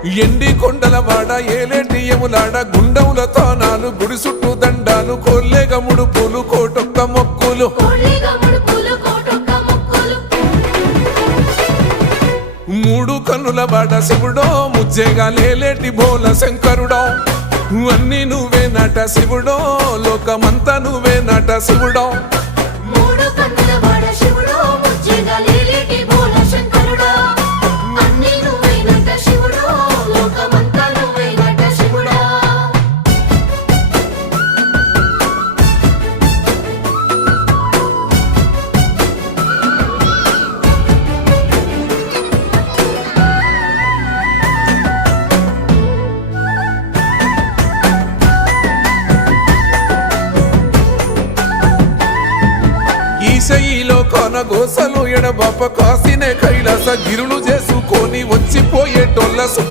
ఎండి కొండల వాడ ఏలేటియములాడ గుండముల తానాలు గుడి చుట్టూ దండాలు కోల్లేగ ముడుపులు కోటొక్క మొక్కులు మూడు కన్నుల వాడ శివుడో ముజ్జేగా లేలేటి బోల శంకరుడో అన్ని నువ్వే నట శివుడో లోకమంతా నువ్వే నట శివుడో ఈశయిలో కొనగోసలు ఎడబాప కాసినే కైలాస గిరులు చేసుకొని వచ్చిపోయేటోళ్ళ